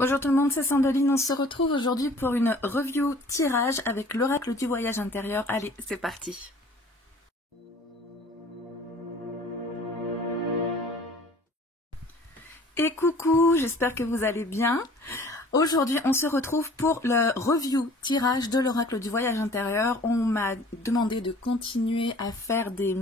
Bonjour tout le monde, c'est Sandoline. On se retrouve aujourd'hui pour une review tirage avec l'oracle du voyage intérieur. Allez, c'est parti. Et coucou, j'espère que vous allez bien. Aujourd'hui, on se retrouve pour le review tirage de l'oracle du voyage intérieur. On m'a demandé de continuer à faire des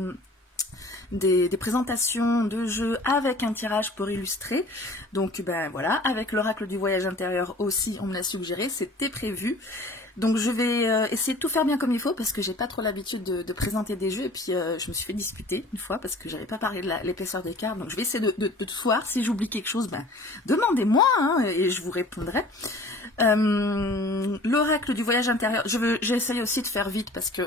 présentations de jeux avec un tirage pour illustrer. Donc ben voilà, avec l'oracle du voyage intérieur aussi, on me l'a suggéré, c'était prévu. Donc je vais essayer de tout faire bien comme il faut parce que j'ai pas trop l'habitude de présenter des jeux et puis je me suis fait disputer une fois parce que j'avais pas parlé de l'épaisseur des cartes. Donc je vais essayer de tout voir. Si j'oublie quelque chose, ben demandez-moi hein, et je vous répondrai. L'oracle du voyage intérieur, j'essaye aussi de faire vite parce que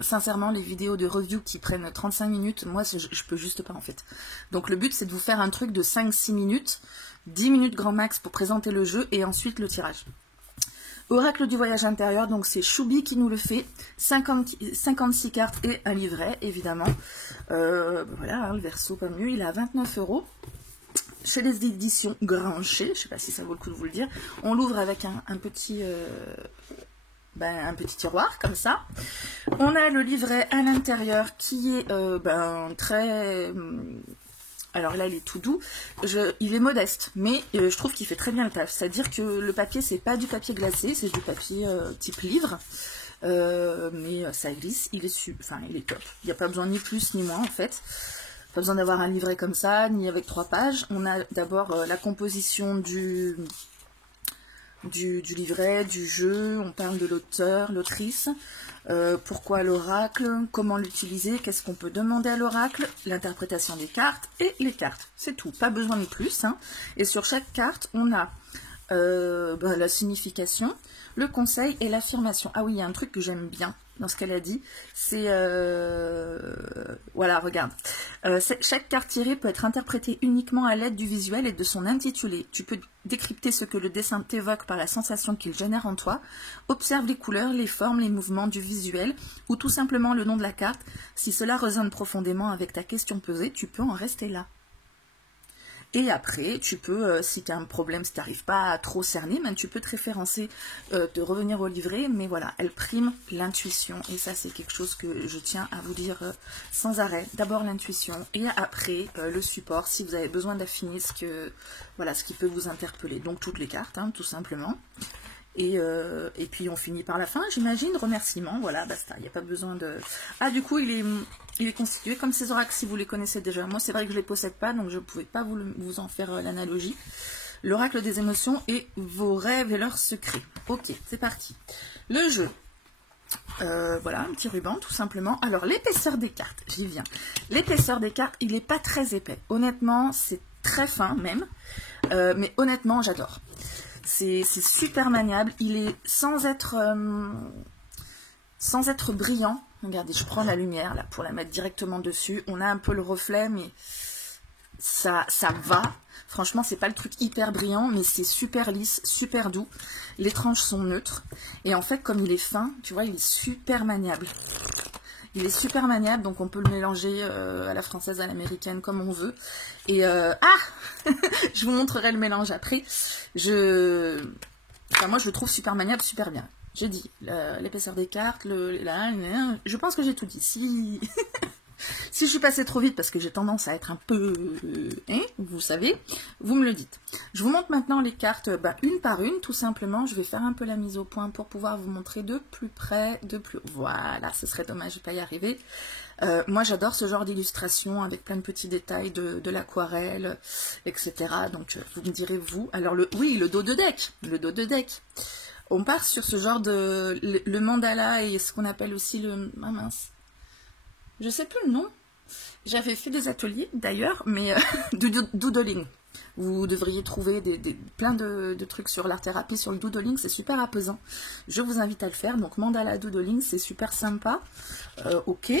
sincèrement les vidéos de review qui prennent 35 minutes, moi je peux juste pas en fait. Donc le but c'est de vous faire un truc de 5-6 minutes, 10 minutes grand max pour présenter le jeu et ensuite le tirage. Oracle du voyage intérieur, donc c'est Choubi qui nous le fait, 56 cartes et un livret évidemment. Voilà, hein, le verso pas mieux, il est à 29 €. Chez les éditions Grancher, je ne sais pas si ça vaut le coup de vous le dire. On l'ouvre avec un petit tiroir comme ça. On a le livret à l'intérieur qui est très... Alors là, il est tout doux. Il est modeste, mais je trouve qu'il fait très bien le taf. C'est-à-dire que le papier, c'est pas du papier glacé, c'est du papier type livre. Mais ça glisse, il est top. Il n'y a pas besoin ni plus ni moins en fait. Pas besoin d'avoir un livret comme ça, ni avec 3 pages. On a d'abord la composition du livret, du jeu, on parle de l'auteur, l'autrice, pourquoi l'oracle, comment l'utiliser, qu'est-ce qu'on peut demander à l'oracle, l'interprétation des cartes et les cartes. C'est tout, pas besoin de plus. Hein. Et sur chaque carte, on a la signification, le conseil et l'affirmation. Ah oui, il y a un truc que j'aime bien dans ce qu'elle a dit, c'est... voilà, regarde. Chaque carte tirée peut être interprétée uniquement à l'aide du visuel et de son intitulé. Tu peux décrypter ce que le dessin t'évoque par la sensation qu'il génère en toi. Observe les couleurs, les formes, les mouvements du visuel ou tout simplement le nom de la carte. Si cela résonne profondément avec ta question posée, tu peux en rester là. Et après, tu peux, si tu as un problème, si tu n'arrives pas à trop cerner, même tu peux te référencer, de revenir au livret, mais voilà, elle prime l'intuition. Et ça, c'est quelque chose que je tiens à vous dire sans arrêt. D'abord l'intuition et après le support, si vous avez besoin d'affiner ce qui peut vous interpeller. Donc toutes les cartes, hein, tout simplement. Et puis on finit par la fin, j'imagine, remerciement, voilà, basta, il n'y a pas besoin de... Ah, du coup, il est constitué comme ces oracles, si vous les connaissez déjà. Moi, c'est vrai que je ne les possède pas, donc je ne pouvais pas vous en faire l'analogie. L'oracle des émotions et vos rêves et leurs secrets. Ok, c'est parti. Le jeu. Voilà, un petit ruban, tout simplement. Alors, l'épaisseur des cartes, j'y viens. L'épaisseur des cartes, il n'est pas très épais. Honnêtement, c'est très fin, même. Mais honnêtement, j'adore. C'est super maniable, il est sans être brillant. Regardez, je prends la lumière là pour la mettre directement dessus. On a un peu le reflet, mais ça va. Franchement, c'est pas le truc hyper brillant, mais c'est super lisse, super doux. Les tranches sont neutres. Et en fait, comme il est fin, tu vois, il est super maniable. Il est super maniable, donc on peut le mélanger à la française, à l'américaine, comme on veut. Et je vous montrerai le mélange après. Moi, je le trouve super maniable, super bien. J'ai dit l'épaisseur des cartes, je pense que j'ai tout dit. Si si je suis passée trop vite parce que j'ai tendance à être un peu, vous savez, vous me le dites. Je vous montre maintenant les cartes une par une, tout simplement. Je vais faire un peu la mise au point pour pouvoir vous montrer de plus près, Voilà, ce serait dommage de ne pas y arriver. Moi, j'adore ce genre d'illustration avec plein de petits détails de l'aquarelle, etc. Donc, vous me direz, vous. Alors, le dos de deck. Le dos de deck. On part sur ce genre de... Le mandala et ce qu'on appelle aussi le... Ah mince. Je sais plus le nom. J'avais fait des ateliers d'ailleurs, mais du doodling. Vous devriez trouver plein de trucs sur l'art-thérapie, sur le doodling, c'est super apaisant. Je vous invite à le faire. Donc mandala doodling, c'est super sympa. Ok.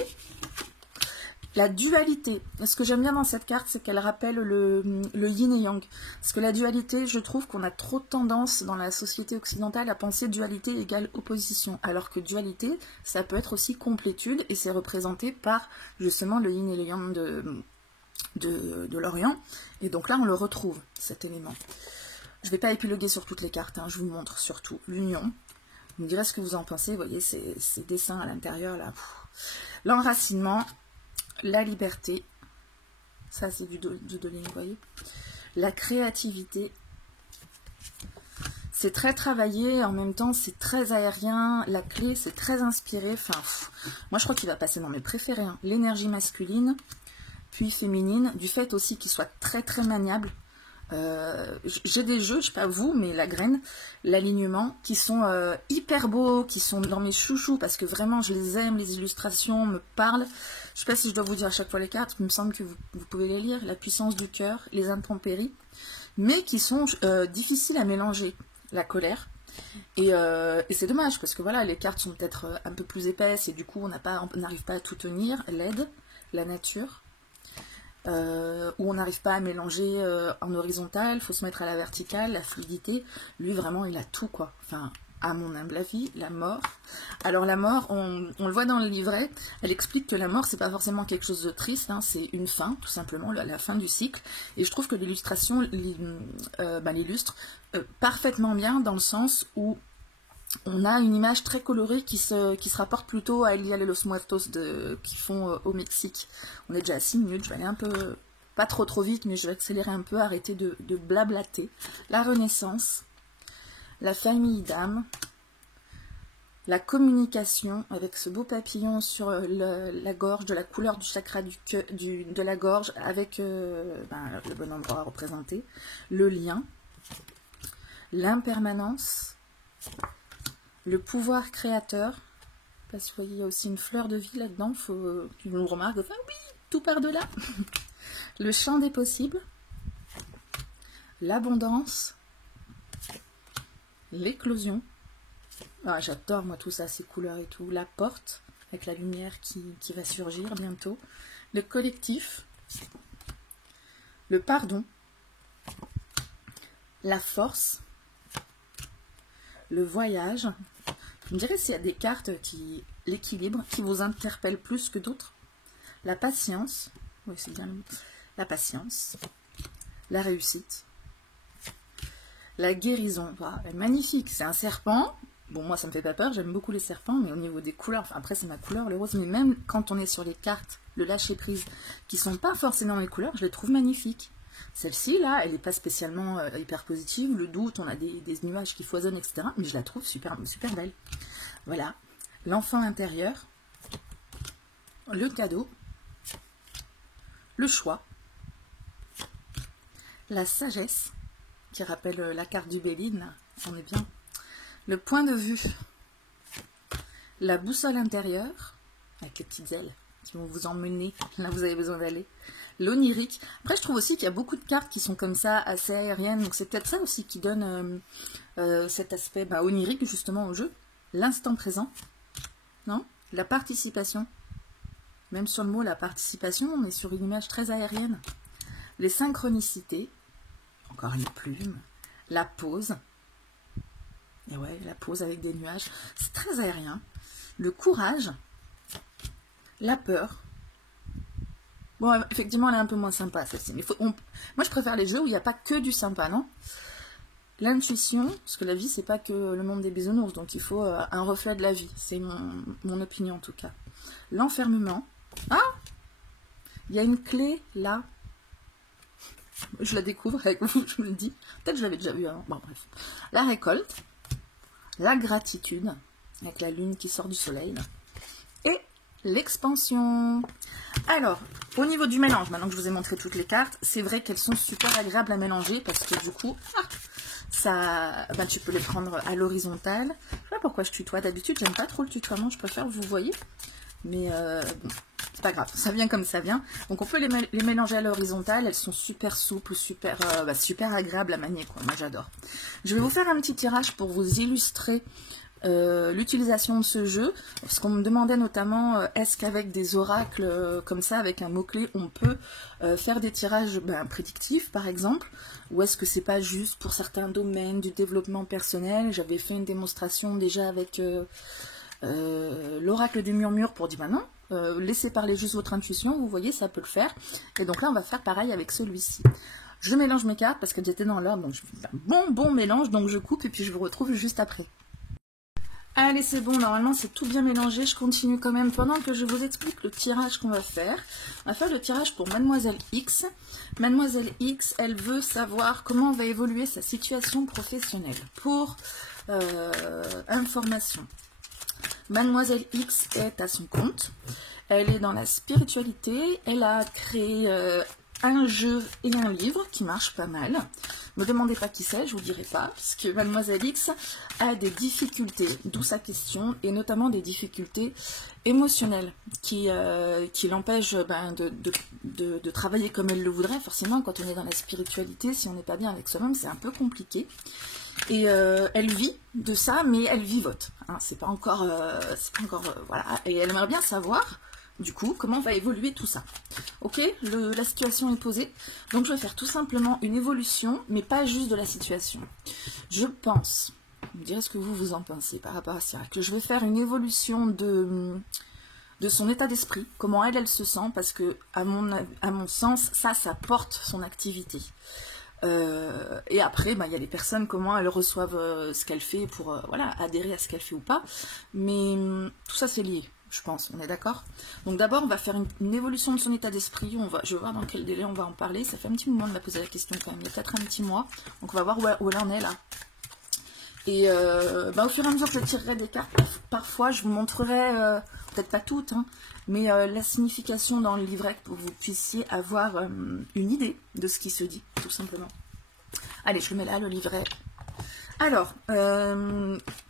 La dualité. Ce que j'aime bien dans cette carte, c'est qu'elle rappelle le yin et yang. Parce que la dualité, je trouve qu'on a trop tendance dans la société occidentale à penser dualité égale opposition. Alors que dualité, ça peut être aussi complétude et c'est représenté par justement le yin et le yang de l'Orient. Et donc là, on le retrouve, cet élément. Je ne vais pas épiloguer sur toutes les cartes, hein, je vous montre surtout l'union. Vous me direz ce que vous en pensez, vous voyez ces dessins à l'intérieur là. L'enracinement, la liberté, ça c'est du doling, vous voyez. La créativité, c'est très travaillé, en même temps c'est très aérien, la clé c'est très inspiré, enfin, moi je crois qu'il va passer dans mes préférés, hein. L'énergie masculine, puis féminine, du fait aussi qu'il soit très très maniable. J'ai des jeux, je sais pas vous, mais la graine, l'alignement, qui sont hyper beaux, qui sont dans mes chouchous, parce que vraiment je les aime, les illustrations me parlent. Je sais pas si je dois vous dire à chaque fois les cartes, il me semble que vous pouvez les lire, la puissance du cœur, les intempéries, mais qui sont difficiles à mélanger, la colère. Et c'est dommage, parce que voilà, les cartes sont peut-être un peu plus épaisses, et du coup on n'arrive pas à tout tenir, l'aide, la nature. Où on n'arrive pas à mélanger en horizontal, il faut se mettre à la verticale, la fluidité. Lui, vraiment, il a tout, quoi. Enfin, à mon humble avis, la mort. Alors, la mort, on le voit dans le livret, elle explique que la mort, c'est pas forcément quelque chose de triste, hein, c'est une fin, tout simplement, la fin du cycle. Et je trouve que l'illustration l'illustre parfaitement bien, dans le sens où on a une image très colorée qui se rapporte plutôt à El Día de los Muertos qui font au Mexique. On est déjà à 6 minutes, je vais aller un peu, pas trop vite, mais je vais accélérer un peu, arrêter de blablater. La Renaissance, la famille d'âme, la communication avec ce beau papillon sur la gorge, de la couleur du chakra de la gorge, avec le bon endroit à représenter, le lien, l'impermanence, le pouvoir créateur, parce que vous voyez, il y a aussi une fleur de vie là-dedans, il faut que nous remarque, enfin oui, tout part de là. Le champ des possibles, l'abondance, l'éclosion. Ah, j'adore moi tout ça, ces couleurs et tout. La porte, avec la lumière qui va surgir bientôt. Le collectif, le pardon, la force, le voyage. Je me dirais s'il y a des cartes l'équilibre, qui vous interpellent plus que d'autres. La patience, oui c'est bien, la patience, la réussite, la guérison, voilà, elle est magnifique, c'est un serpent. Bon, moi ça me fait pas peur, j'aime beaucoup les serpents, mais au niveau des couleurs, enfin, après c'est ma couleur, le rose, mais même quand on est sur les cartes, le lâcher prise, qui sont pas forcément mes couleurs, je les trouve magnifiques. Celle-ci, là, elle n'est pas spécialement hyper positive, le doute, on a des nuages qui foisonnent, etc. Mais je la trouve super, super belle. Voilà, l'enfant intérieur, le cadeau, le choix, la sagesse, qui rappelle la carte du Béline, on est bien, le point de vue, la boussole intérieure, avec les petites ailes qui vont vous emmener là où vous avez besoin d'aller, l'onirique. Après, je trouve aussi qu'il y a beaucoup de cartes qui sont comme ça, assez aériennes, donc c'est peut-être ça aussi qui donne cet aspect onirique justement au jeu. L'instant présent, non? La participation, même sur le mot la participation, on est sur une image très aérienne. Les synchronicités, encore une plume, la pause, et ouais, la pause avec des nuages, c'est très aérien. Le courage, la peur. Bon, effectivement, elle est un peu moins sympa, celle-ci. Mais moi, je préfère les jeux où il n'y a pas que du sympa, non? L'intuition, parce que la vie, c'est pas que le monde des bisounours, donc il faut un reflet de la vie. C'est mon opinion, en tout cas. L'enfermement. Ah! Il y a une clé, là. Je la découvre avec vous, je me le dis. Peut-être que je l'avais déjà vue avant. Bon, bref. La récolte. La gratitude, avec la lune qui sort du soleil, là. Et l'expansion. Alors, au niveau du mélange, maintenant que je vous ai montré toutes les cartes, c'est vrai qu'elles sont super agréables à mélanger parce que du coup, tu peux les prendre à l'horizontale. Je sais pas pourquoi je tutoie. D'habitude, j'aime pas trop le tutoiement, je préfère vous voyez. Mais bon, c'est pas grave, ça vient comme ça vient. Donc on peut les mélanger à l'horizontale, elles sont super souples, super agréables à manier, quoi. Moi j'adore. Je vais vous faire un petit tirage pour vous illustrer l'utilisation de ce jeu, parce qu'on me demandait notamment est-ce qu'avec des oracles comme ça, avec un mot-clé, on peut faire des tirages prédictifs par exemple, ou est-ce que c'est pas juste pour certains domaines du développement personnel. J'avais fait une démonstration déjà avec l'oracle du murmure pour dire non, laissez parler juste votre intuition, vous voyez ça peut le faire, et donc là on va faire pareil avec celui-ci. Je mélange mes cartes parce qu'elles étaient dans l'ordre, donc je fais un bon mélange, donc je coupe et puis je vous retrouve juste après. Allez, c'est bon, normalement c'est tout bien mélangé, je continue quand même pendant que je vous explique le tirage qu'on va faire. On va faire le tirage pour Mademoiselle X. Mademoiselle X, elle veut savoir comment va évoluer sa situation professionnelle. Pour information, Mademoiselle X est à son compte, elle est dans la spiritualité, elle a créé un jeu et un livre qui marche pas mal. Ne me demandez pas qui c'est, je vous dirai pas, parce que Mademoiselle X a des difficultés, d'où sa question, et notamment des difficultés émotionnelles qui l'empêchent de travailler comme elle le voudrait. Forcément, quand on est dans la spiritualité, si on n'est pas bien avec soi-même, c'est un peu compliqué. Et elle vit de ça, mais elle vivote. Hein, c'est pas encore, voilà. Et elle aimerait bien savoir, du coup, comment va évoluer tout ça. Ok, la situation est posée. Donc je vais faire tout simplement une évolution, mais pas juste de la situation. Je pense, vous me direz ce que vous en pensez par rapport à ça, que je vais faire une évolution de son état d'esprit, comment elle se sent, parce que à mon sens, ça porte son activité. Et après, il y a les personnes, comment elles reçoivent ce qu'elle fait pour voilà, adhérer à ce qu'elle fait ou pas. Mais tout ça, c'est lié, je pense, on est d'accord? Donc d'abord, on va faire une évolution de son état d'esprit. Je vais voir dans quel délai on va en parler. Ça fait un petit moment de m'a posé la question quand même, il y a peut-être un petit mois. Donc on va voir où elle en est là. Et au fur et à mesure que je tirerai des cartes, parfois je vous montrerai, peut-être pas toutes, hein, mais la signification dans le livret pour que vous puissiez avoir une idée de ce qui se dit, tout simplement. Allez, je le mets là, le livret. Alors,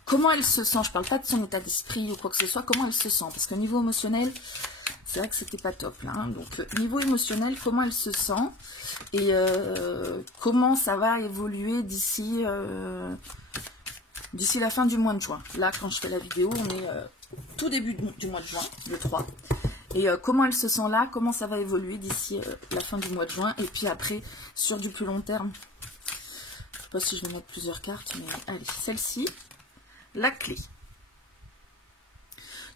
comment elle se sent? Je parle pas de son état d'esprit ou quoi que ce soit, comment elle se sent? Parce qu'au niveau émotionnel, c'est vrai que c'était pas top là. Hein. Donc, niveau émotionnel, comment elle se sent? Et comment ça va évoluer d'ici la fin du mois de juin. Là, quand je fais la vidéo, on est tout début du mois de juin, le 3. Et comment elle se sent là, comment ça va évoluer d'ici la fin du mois de juin. Et puis après, sur du plus long terme, je ne sais pas si je vais mettre plusieurs cartes, mais allez, celle-ci, la clé.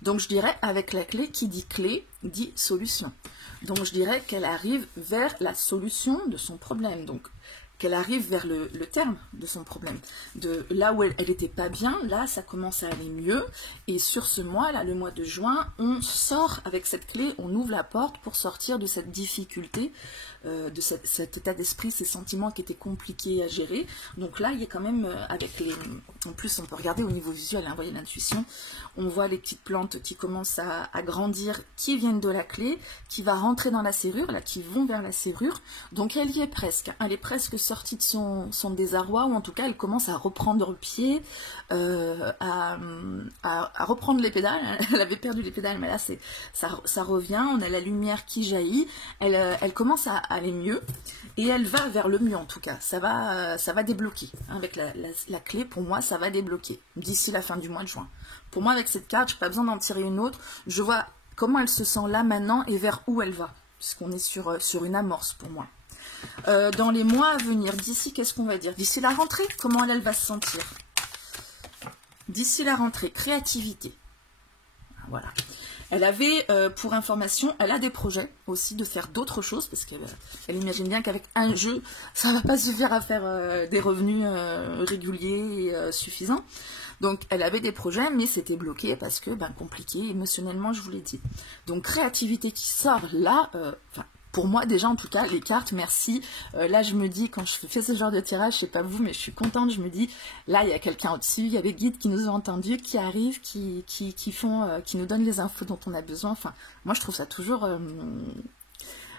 Donc je dirais, avec la clé, qui dit clé, dit solution. Donc je dirais qu'elle arrive vers la solution de son problème. Donc qu'elle arrive vers le terme de son problème. De là où elle n'était pas bien, là ça commence à aller mieux. Et sur ce mois, là, le mois de juin, on sort avec cette clé, on ouvre la porte pour sortir de cette difficulté, de cet état d'esprit, ces sentiments qui étaient compliqués à gérer. Donc là, il y a quand même, avec les... En plus, on peut regarder au niveau visuel, hein, vous voyez l'intuition, on voit les petites plantes qui commencent à grandir, qui viennent de la clé, qui va rentrer dans la serrure, là, qui vont vers la serrure. Donc elle y est presque, elle est presque sortie de son désarroi, ou en tout cas elle commence à reprendre pied, à reprendre les pédales. Elle avait perdu les pédales, mais là ça revient, on a la lumière qui jaillit, elle commence à aller mieux, et elle va vers le mieux en tout cas, ça va débloquer. Avec la clé, pour moi, ça va débloquer d'ici la fin du mois de juin. Pour moi, avec cette carte, je n'ai pas besoin d'en tirer une autre, je vois comment elle se sent là maintenant et vers où elle va, puisqu'on est sur une amorce pour moi. Dans les mois à venir, d'ici, qu'est-ce qu'on va dire? D'ici la rentrée, comment elle va se sentir? D'ici la rentrée, créativité. Voilà. Elle avait, pour information, elle a des projets aussi de faire d'autres choses, parce qu'elle imagine bien qu'avec un jeu, ça ne va pas suffire à faire des revenus réguliers et suffisants. Donc elle avait des projets, mais c'était bloqué parce que, compliqué émotionnellement, je vous l'ai dit. Donc créativité qui sort là, pour moi, déjà, en tout cas, les cartes, merci. Là, je me dis, quand je fais ce genre de tirage, je sais pas vous, mais je suis contente. Je me dis, là, il y a quelqu'un au-dessus, il y a des guides qui nous ont entendus, qui arrivent, qui nous donnent les infos dont on a besoin. Enfin, moi, je trouve ça toujours...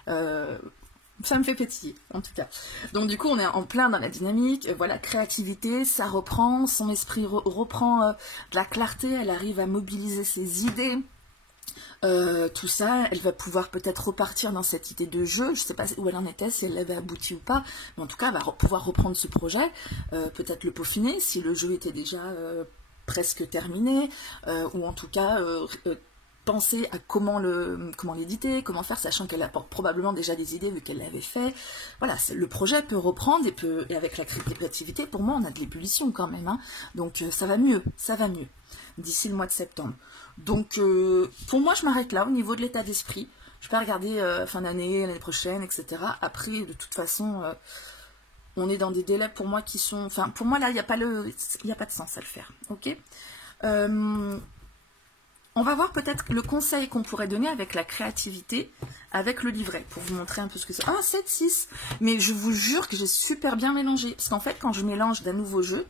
ça me fait pétiller, en tout cas. Donc, du coup, on est en plein dans la dynamique. Voilà, créativité, ça reprend. Son esprit reprend de la clarté. Elle arrive à mobiliser ses idées. Tout ça, elle va pouvoir peut-être repartir dans cette idée de jeu, je ne sais pas où elle en était, si elle l'avait abouti ou pas, mais en tout cas, elle va pouvoir reprendre ce projet, peut-être le peaufiner, si le jeu était déjà presque terminé, ou en tout cas, penser à comment l'éditer, comment faire, sachant qu'elle apporte probablement déjà des idées vu qu'elle l'avait fait. Voilà, le projet peut reprendre, et avec la créativité, pour moi, on a de l'ébullition quand même, hein, donc ça va mieux, d'ici le mois de septembre. Donc, pour moi, je m'arrête là au niveau de l'état d'esprit. Je vais pas regarder fin d'année, l'année prochaine, etc. Après, de toute façon, on est dans des délais pour moi qui sont... Enfin, pour moi, là, il n'y a pas de sens à le faire. Ok. On va voir peut-être le conseil qu'on pourrait donner avec la créativité, avec le livret, pour vous montrer un peu ce que c'est. Ah, 7, 6. Mais je vous jure que j'ai super bien mélangé. Parce qu'en fait, quand je mélange d'un nouveau jeu,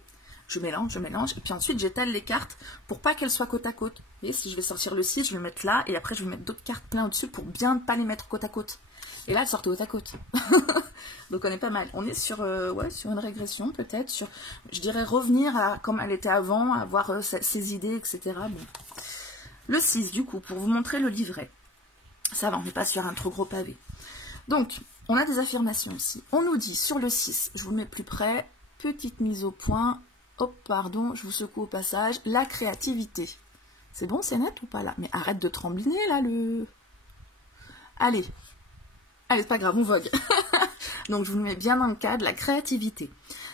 je mélange, et puis ensuite j'étale les cartes pour pas qu'elles soient côte à côte. Vous voyez, si je vais sortir le 6, je vais le mettre là, et après je vais mettre d'autres cartes plein au-dessus pour bien ne pas les mettre côte à côte. Et là, elles sortent côte à côte. Donc on est pas mal. On est sur, ouais, sur une régression peut-être, sur, je dirais, revenir à comme elle était avant, avoir ses idées, etc. Bon. Le 6, du coup, pour vous montrer le livret. Ça va, on n'est pas sur un trop gros pavé. Donc, on a des affirmations ici. On nous dit, sur le 6, je vous le mets plus près, petite mise au point, hop, pardon, je vous secoue au passage, la créativité. C'est bon, c'est net ou pas là? Mais arrête de trembler là, le... Allez, c'est pas grave, on vogue. Donc, je vous le mets bien dans le cadre, la créativité.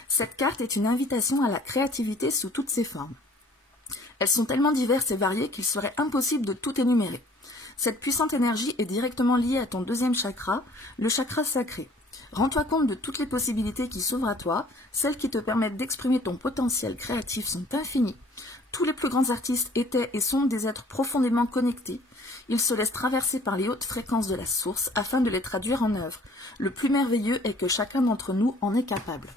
Cette carte est une invitation à la créativité sous toutes ses formes. Elles sont tellement diverses et variées qu'il serait impossible de tout énumérer. Cette puissante énergie est directement liée à ton deuxième chakra, le chakra sacré. Rends-toi compte de toutes les possibilités qui s'ouvrent à toi, celles qui te permettent d'exprimer ton potentiel créatif sont infinies. Tous les plus grands artistes étaient et sont des êtres profondément connectés. Ils se laissent traverser par les hautes fréquences de la source afin de les traduire en œuvre. Le plus merveilleux est que chacun d'entre nous en est capable.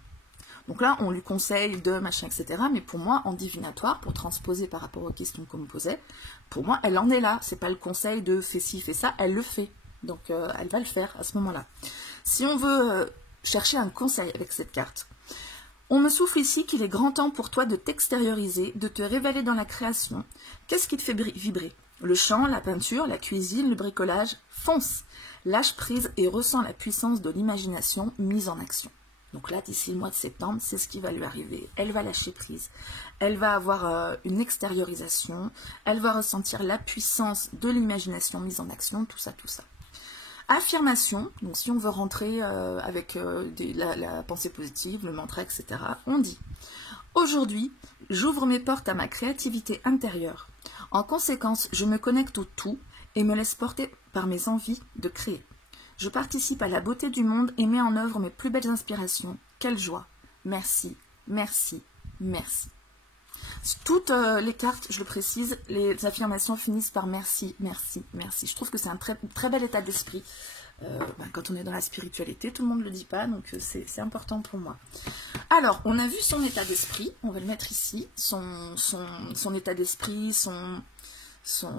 Donc là, on lui conseille de machin, etc. Mais pour moi, en divinatoire, pour transposer par rapport aux questions qu'on me posait, pour moi, elle en est là. C'est pas le conseil de fais ci, fais ça, elle le fait. Donc, elle va le faire à ce moment-là. Si on veut chercher un conseil avec cette carte, on me souffle ici qu'il est grand temps pour toi de t'extérioriser, de te révéler dans la création. Qu'est-ce qui te fait vibrer? Le chant, la peinture, la cuisine, le bricolage? Fonce! Lâche prise et ressens la puissance de l'imagination mise en action. Donc là, d'ici le mois de septembre, c'est ce qui va lui arriver. Elle va lâcher prise. Elle va avoir une extériorisation. Elle va ressentir la puissance de l'imagination mise en action, tout ça, tout ça. Affirmation, donc si on veut rentrer avec la pensée positive, le mantra, etc., on dit « Aujourd'hui, j'ouvre mes portes à ma créativité intérieure. En conséquence, je me connecte au tout et me laisse porter par mes envies de créer. Je participe à la beauté du monde et mets en œuvre mes plus belles inspirations. Quelle joie! Merci, merci, merci. » Toutes les cartes, je le précise, les affirmations finissent par merci, merci, merci. Je trouve que c'est un très bel état d'esprit. Quand on est dans la spiritualité, tout le monde ne le dit pas, donc c'est important pour moi. Alors, on a vu son état d'esprit, on va le mettre ici, son état d'esprit, sa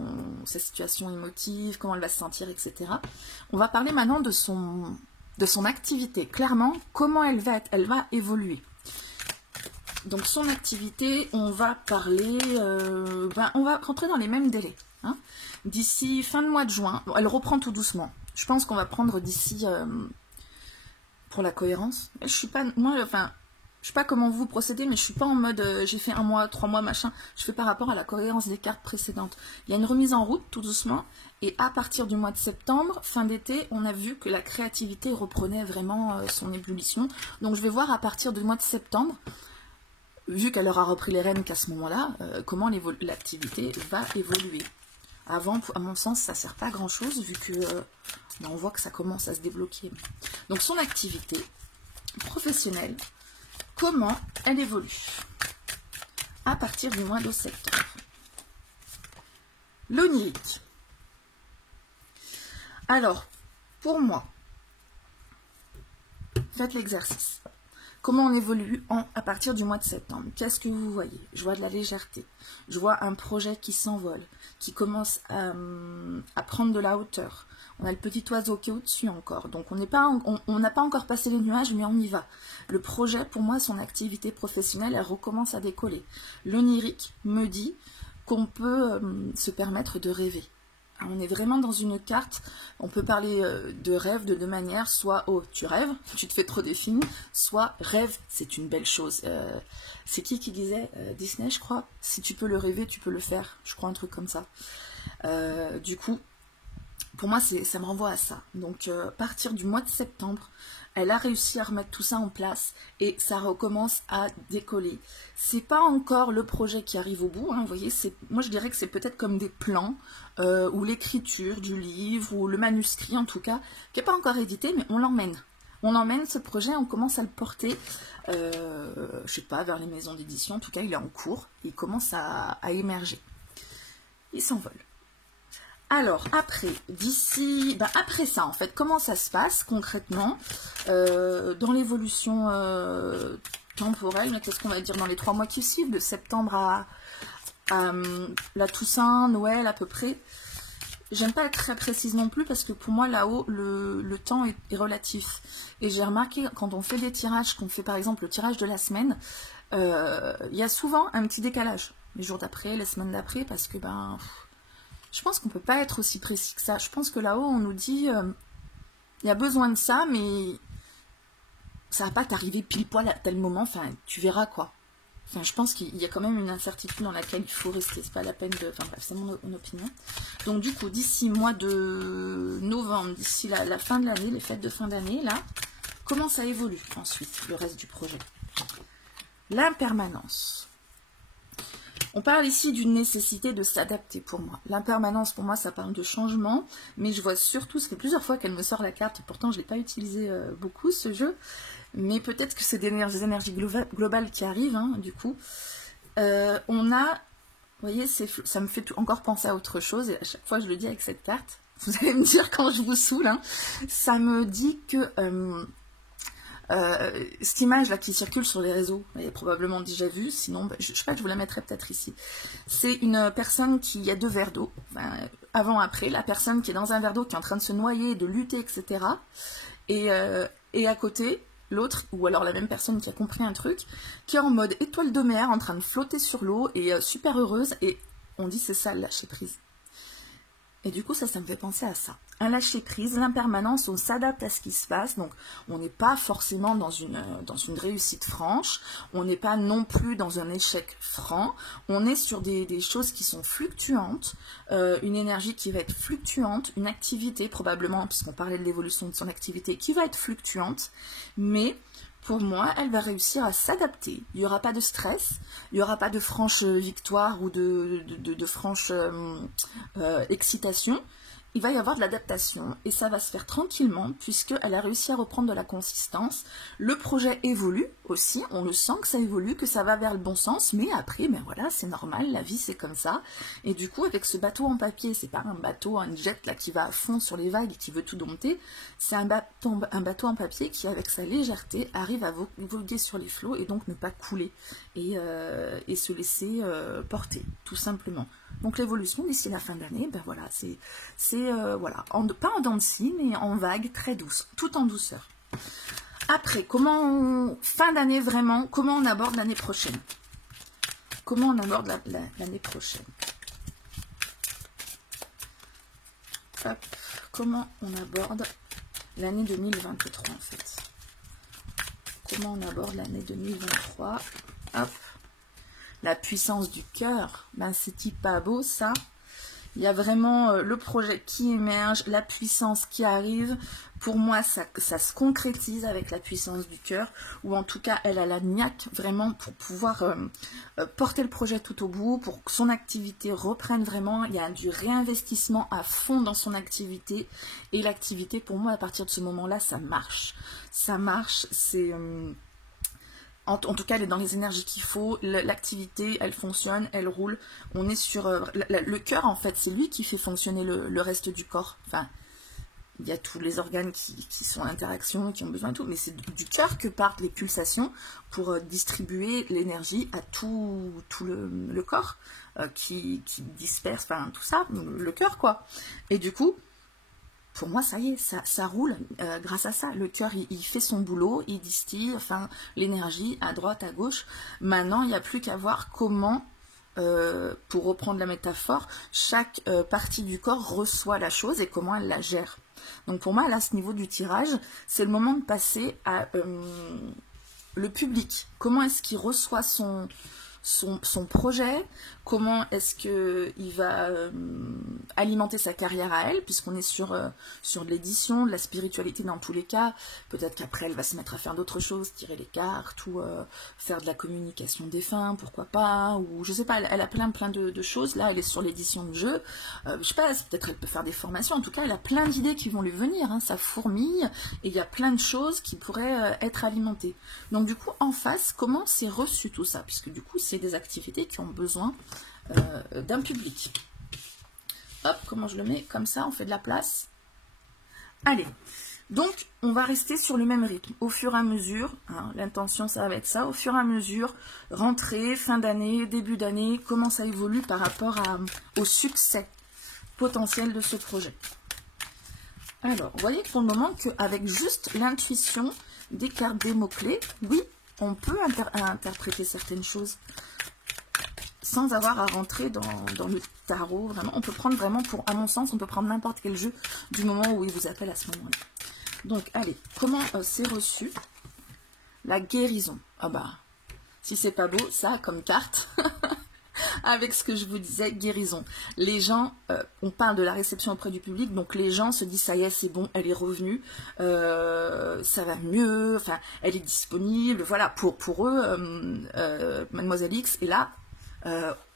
situation émotive, comment elle va se sentir, etc. On va parler maintenant de son activité. Clairement, comment elle va évoluer. Donc son activité, on va parler, on va rentrer dans les mêmes délais. Hein. D'ici fin de mois de juin, bon, elle reprend tout doucement. Je pense qu'on va prendre d'ici, pour la cohérence. Je suis pas, moi, enfin, je sais pas comment vous procédez, mais je suis pas en mode j'ai fait 1 mois, 3 mois, machin. Je fais par rapport à la cohérence des cartes précédentes. Il y a une remise en route tout doucement, et à partir du mois de septembre, fin d'été, on a vu que la créativité reprenait vraiment son ébullition. Donc je vais voir à partir du mois de septembre, vu qu'elle aura repris les rênes qu'à ce moment-là, comment l'activité va évoluer. Avant, à mon sens, ça ne sert pas à grand-chose, vu que on voit que ça commence à se débloquer. Donc son activité professionnelle, comment elle évolue à partir du mois de septembre. L'onirique. Alors, pour moi, faites l'exercice. Comment on évolue à partir du mois de septembre? Qu'est-ce que vous voyez? Je vois de la légèreté. Je vois un projet qui s'envole, qui commence à prendre de la hauteur. On a le petit oiseau qui est au-dessus encore. Donc on n'a pas encore passé les nuages, mais on y va. Le projet, pour moi, son activité professionnelle, elle recommence à décoller. L'onirique me dit qu'on peut se permettre de rêver. On est vraiment dans une carte, on peut parler de rêve de deux manières, soit oh, tu rêves, tu te fais trop des films, soit rêve, c'est une belle chose. C'est qui disait Disney, je crois, si tu peux le rêver, tu peux le faire, je crois un truc comme ça. Du coup, pour moi, ça me renvoie à ça. Donc, à partir du mois de septembre, elle a réussi à remettre tout ça en place et ça recommence à décoller. C'est pas encore le projet qui arrive au bout, hein, vous voyez, moi je dirais que c'est peut-être comme des plans ou l'écriture du livre ou le manuscrit en tout cas, qui n'est pas encore édité, mais on l'emmène. On emmène ce projet, on commence à le porter, je sais pas, vers les maisons d'édition, en tout cas il est en cours, il commence à émerger. Il s'envole. Alors, après, après ça, en fait, comment ça se passe concrètement dans l'évolution temporelle, mais qu'est-ce qu'on va dire dans les 3 mois qui suivent, de septembre à la Toussaint, Noël à peu près. J'aime pas être très précise non plus parce que pour moi là-haut, le temps est relatif. Et j'ai remarqué quand on fait des tirages, qu'on fait par exemple le tirage de la semaine, il y a souvent un petit décalage. Les jours d'après, les semaines d'après, parce que je pense qu'on ne peut pas être aussi précis que ça. Je pense que là-haut, on nous dit il y a besoin de ça, mais ça ne va pas t'arriver pile poil à tel moment. Enfin, tu verras quoi. Enfin, je pense qu'il y a quand même une incertitude dans laquelle il faut rester. C'est pas la peine de... Enfin bref, c'est mon opinion. Donc du coup, d'ici mois de novembre, d'ici la fin de l'année, les fêtes de fin d'année, là, comment ça évolue ensuite, le reste du projet? L'impermanence. On parle ici d'une nécessité de s'adapter pour moi. L'impermanence, pour moi, ça parle de changement, mais je vois surtout, ça fait plusieurs fois qu'elle me sort la carte, pourtant je ne l'ai pas utilisé beaucoup, ce jeu, mais peut-être que c'est des énergies globales qui arrivent, hein, du coup. On a, vous voyez, ça me fait encore penser à autre chose, et à chaque fois je le dis avec cette carte, vous allez me dire quand je vous saoule, hein, ça me dit que... cette image là qui circule sur les réseaux, vous l'avez probablement déjà vue, sinon je sais pas, je vous la mettrai peut-être ici. C'est une personne qui a 2 verres d'eau, avant après, la personne qui est dans un verre d'eau qui est en train de se noyer, de lutter, etc. Et à côté, l'autre, ou alors la même personne qui a compris un truc, qui est en mode étoile de mer, en train de flotter sur l'eau et super heureuse, et on dit c'est ça le lâcher prise. Et du coup, ça me fait penser à ça. Un lâcher-prise, l'impermanence, on s'adapte à ce qui se passe. Donc, on n'est pas forcément dans une réussite franche. On n'est pas non plus dans un échec franc. On est sur des choses qui sont fluctuantes. Une énergie qui va être fluctuante. Une activité, probablement, puisqu'on parlait de l'évolution de son activité, qui va être fluctuante. Mais... pour moi, elle va réussir à s'adapter. Il n'y aura pas de stress, il n'y aura pas de franche victoire ou de franche excitation. Il va y avoir de l'adaptation et ça va se faire tranquillement puisqu'elle a réussi à reprendre de la consistance. Le projet évolue aussi, on le sent que ça évolue, que ça va vers le bon sens, mais après, ben voilà, c'est normal, la vie c'est comme ça. Et du coup, avec ce bateau en papier, c'est pas un bateau, un jet là qui va à fond sur les vagues et qui veut tout dompter, c'est un bateau en papier qui, avec sa légèreté, arrive à voguer sur les flots et donc ne pas couler et se laisser porter, tout simplement. Donc l'évolution d'ici la fin d'année, ben voilà, c'est voilà, pas en dents de scie, mais en vague très douce, tout en douceur. Après, fin d'année vraiment, comment on aborde l'année prochaine? Comment on aborde l'année prochaine? Hop, comment on aborde l'année 2023 en fait? Comment on aborde l'année 2023? Hop. La puissance du cœur, ben c'est pas beau ça. Il y a vraiment le projet qui émerge, la puissance qui arrive. Pour moi, ça se concrétise avec la puissance du cœur, ou en tout cas, elle a la niaque vraiment pour pouvoir porter le projet tout au bout, pour que son activité reprenne vraiment. Il y a du réinvestissement à fond dans son activité, et l'activité, pour moi, à partir de ce moment-là, ça marche. Ça marche, c'est... En tout cas, elle est dans les énergies qu'il faut, l'activité, elle fonctionne, elle roule. On est sur... le cœur, en fait, c'est lui qui fait fonctionner le reste du corps. Enfin, il y a tous les organes qui sont en interaction, qui ont besoin de tout, mais c'est du cœur que partent les pulsations pour distribuer l'énergie à tout le corps qui disperse, enfin, tout ça, le cœur, quoi. Et du coup... pour moi, ça y est, ça roule grâce à ça. Le cœur, il fait son boulot, il distille, enfin, l'énergie à droite, à gauche. Maintenant, il n'y a plus qu'à voir comment, pour reprendre la métaphore, chaque partie du corps reçoit la chose et comment elle la gère. Donc pour moi, là, à ce niveau du tirage, c'est le moment de passer à le public. Comment est-ce qu'il reçoit son projet, comment est-ce qu'il va alimenter sa carrière à elle, puisqu'on est sur de l'édition, de la spiritualité dans tous les cas. Peut-être qu'après elle va se mettre à faire d'autres choses, tirer les cartes, ou faire de la communication défunt, pourquoi pas, ou je sais pas, elle a plein de choses. Là elle est sur l'édition de jeux, je sais pas, peut-être elle peut faire des formations, en tout cas elle a plein d'idées qui vont lui venir, hein, ça fourmille, et il y a plein de choses qui pourraient être alimentées. Donc du coup en face, comment c'est reçu tout ça, puisque du coup c'est des activités qui ont besoin d'un public. Hop, comment je le mets? Comme ça, on fait de la place. Allez, donc on va rester sur le même rythme. Au fur et à mesure, hein, l'intention ça va être ça, au fur et à mesure, rentrée, fin d'année, début d'année, comment ça évolue par rapport au succès potentiel de ce projet. Alors, vous voyez pour le moment qu'avec juste l'intuition des cartes des mots-clés, oui, on peut interpréter certaines choses sans avoir à rentrer dans le tarot. Vraiment, on peut prendre vraiment à mon sens, on peut prendre n'importe quel jeu du moment où il vous appelle à ce moment-là. Donc, allez, comment c'est reçu? La guérison. Ah bah, si c'est pas beau, ça, comme carte, avec ce que je vous disais, guérison. Les gens, on parle de la réception auprès du public, donc les gens se disent, ça y est, c'est bon, elle est revenue, ça va mieux, enfin, elle est disponible, voilà, pour eux, Mademoiselle X est là,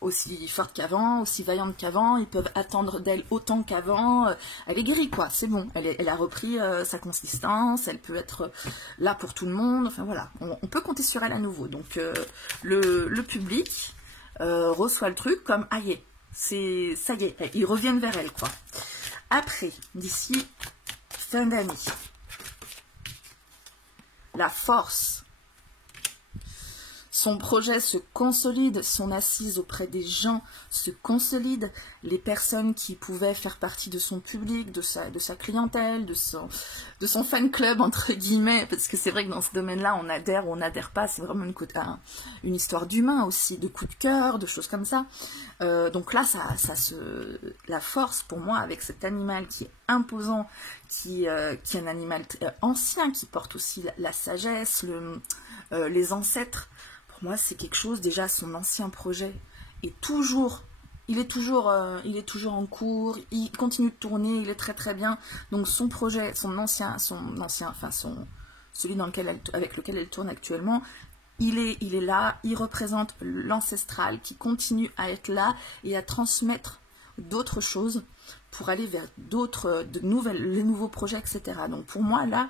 aussi forte qu'avant, aussi vaillante qu'avant, ils peuvent attendre d'elle autant qu'avant, elle est guérie quoi, c'est bon, elle a repris sa consistance, elle peut être là pour tout le monde, enfin voilà, on peut compter sur elle à nouveau. Donc le public reçoit le truc comme ah y est, ça y est, ils reviennent vers elle quoi. Après, d'ici fin d'année, la force. Son projet se consolide, son assise auprès des gens se consolide, les personnes qui pouvaient faire partie de son public, de sa clientèle, de son fan club, entre guillemets, parce que c'est vrai que dans ce domaine-là, on adhère ou on n'adhère pas, c'est vraiment une histoire d'humain aussi, de coups de cœur, de choses comme ça. Donc là, la force pour moi, avec cet animal qui est imposant, qui est un animal ancien, qui porte aussi la sagesse, les ancêtres. Pour moi, c'est quelque chose, déjà, son ancien projet est toujours, il est toujours en cours, il continue de tourner, il est très très bien. Donc son projet, celui avec lequel elle tourne actuellement, il est là, il représente l'ancestral qui continue à être là et à transmettre d'autres choses pour aller vers les nouveaux projets, etc. Donc pour moi, là,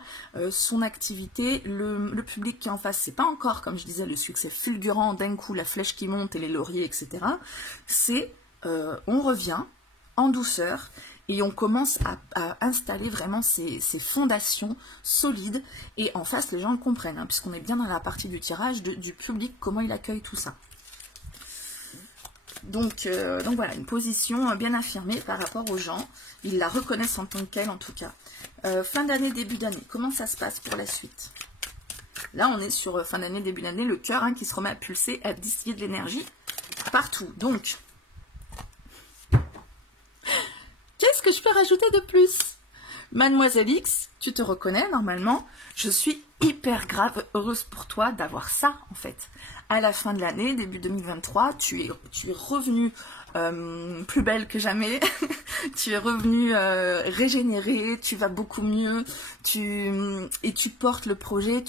son activité, le public qui est en face, c'est pas encore, comme je disais, le succès fulgurant, d'un coup, la flèche qui monte et les lauriers, etc. C'est, on revient en douceur et on commence à installer vraiment ces fondations solides. Et en face, les gens le comprennent, hein, puisqu'on est bien dans la partie du tirage du public, comment il accueille tout ça. Donc voilà, une position bien affirmée par rapport aux gens. Ils la reconnaissent en tant que telle, en tout cas. Fin d'année, début d'année. Comment ça se passe pour la suite? Là, on est sur fin d'année, début d'année, le cœur qui se remet à pulser, à distiller de l'énergie partout. Donc, qu'est-ce que je peux rajouter de plus? Mademoiselle X, tu te reconnais normalement. Je suis hyper grave heureuse pour toi d'avoir ça, en fait. À la fin de l'année, début 2023, tu es revenue plus belle que jamais. Tu es revenue régénérée, tu vas beaucoup mieux, et tu portes le projet,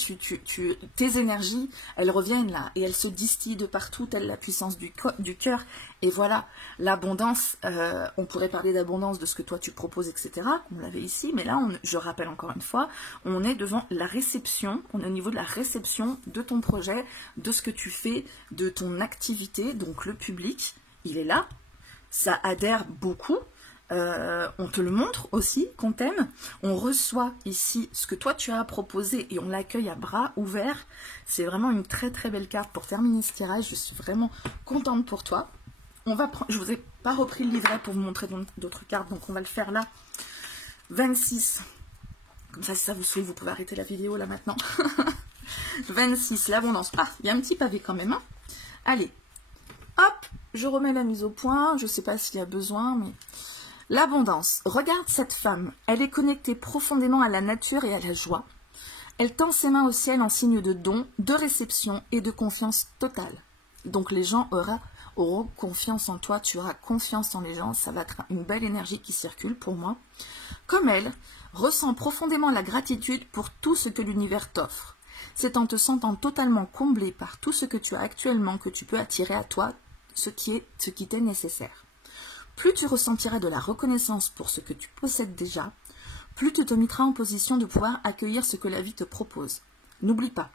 tes énergies, elles reviennent là, et elles se distillent de partout, telle la puissance du cœur. Et voilà, l'abondance, on pourrait parler d'abondance de ce que toi tu proposes, etc., on l'avait ici, mais là, je rappelle encore une fois, on est devant la réception, on est au niveau de la réception de ton projet, de ce que tu fais, de ton activité, donc le public, il est là, ça adhère beaucoup, on te le montre aussi, qu'on t'aime, on reçoit ici ce que toi tu as à proposer et on l'accueille à bras ouverts. C'est vraiment une très très belle carte pour terminer ce tirage, je suis vraiment contente pour toi. Je vous ai pas repris le livret pour vous montrer d'autres cartes, donc on va le faire là. 26, comme ça si ça vous saoule, vous pouvez arrêter la vidéo là maintenant. 26, l'abondance. Ah, il y a un petit pavé quand même, hein. Allez, hop, je remets la mise au point, je sais pas s'il y a besoin, mais... L'abondance. Regarde cette femme, elle est connectée profondément à la nature et à la joie. Elle tend ses mains au ciel en signe de don, de réception et de confiance totale. Donc les gens auront confiance en toi, tu auras confiance en les gens, ça va être une belle énergie qui circule pour moi. Comme elle, ressens profondément la gratitude pour tout ce que l'univers t'offre. C'est en te sentant totalement comblé par tout ce que tu as actuellement que tu peux attirer à toi ce qui t'est nécessaire. Plus tu ressentiras de la reconnaissance pour ce que tu possèdes déjà, plus tu te mettras en position de pouvoir accueillir ce que la vie te propose. N'oublie pas,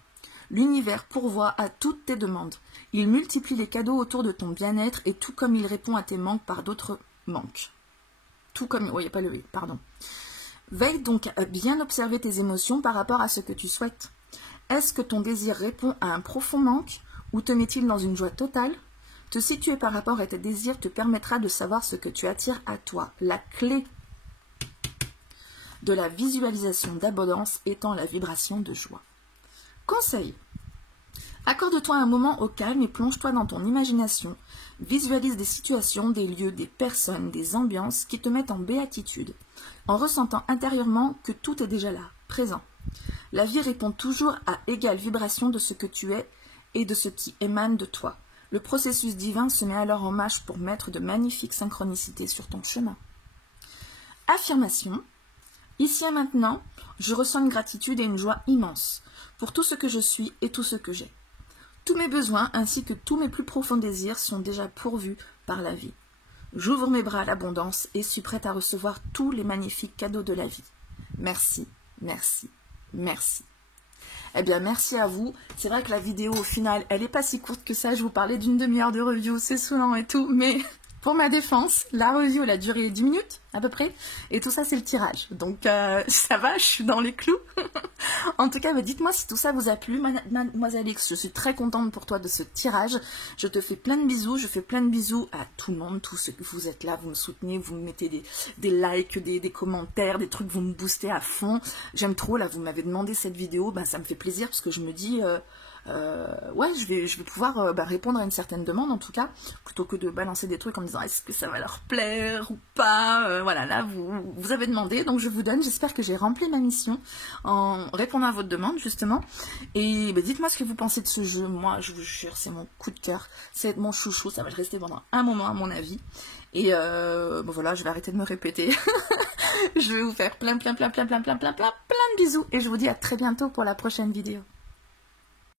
l'univers pourvoit à toutes tes demandes. Il multiplie les cadeaux autour de ton bien-être et tout comme il répond à tes manques par d'autres manques. Tout comme... Oui, il n'y a pas le « et », pardon. Veille donc à bien observer tes émotions par rapport à ce que tu souhaites. Est-ce que ton désir répond à un profond manque ou te met-il dans une joie totale? Te situer par rapport à tes désirs te permettra de savoir ce que tu attires à toi. La clé de la visualisation d'abondance étant la vibration de joie. Conseil. Accorde-toi un moment au calme et plonge-toi dans ton imagination. Visualise des situations, des lieux, des personnes, des ambiances qui te mettent en béatitude, en ressentant intérieurement que tout est déjà là, présent. La vie répond toujours à égale vibration de ce que tu es et de ce qui émane de toi. Le processus divin se met alors en marche pour mettre de magnifiques synchronicités sur ton chemin. Affirmation. Ici et maintenant, je ressens une gratitude et une joie immense pour tout ce que je suis et tout ce que j'ai. Tous mes besoins ainsi que tous mes plus profonds désirs sont déjà pourvus par la vie. J'ouvre mes bras à l'abondance et suis prête à recevoir tous les magnifiques cadeaux de la vie. Merci, merci, merci. Eh bien, merci à vous. C'est vrai que la vidéo, au final, elle n'est pas si courte que ça. Je vous parlais d'une demi-heure de review, c'est saoulant et tout, mais... Pour ma défense, la review, elle a duré 10 minutes, à peu près, et tout ça, c'est le tirage. Donc, ça va, je suis dans les clous. En tout cas, dites-moi si tout ça vous a plu, Mademoiselle X. Je suis très contente pour toi de ce tirage. Je te fais plein de bisous. Je fais plein de bisous à tout le monde, tous ceux que vous êtes là, vous me soutenez, vous me mettez des likes, des commentaires, des trucs, vous me boostez à fond. J'aime trop, là, vous m'avez demandé cette vidéo, ça me fait plaisir, parce que je me dis... ouais, je vais pouvoir répondre à une certaine demande en tout cas, plutôt que de balancer des trucs en me disant est-ce que ça va leur plaire ou pas. Voilà, là vous avez demandé, donc je vous donne. J'espère que j'ai rempli ma mission en répondant à votre demande justement. Et dites-moi ce que vous pensez de ce jeu. Moi, je vous jure, c'est mon coup de cœur, c'est mon chouchou, ça va le rester pendant un moment à mon avis. Et voilà, je vais arrêter de me répéter. Je vais vous faire plein de bisous et je vous dis à très bientôt pour la prochaine vidéo.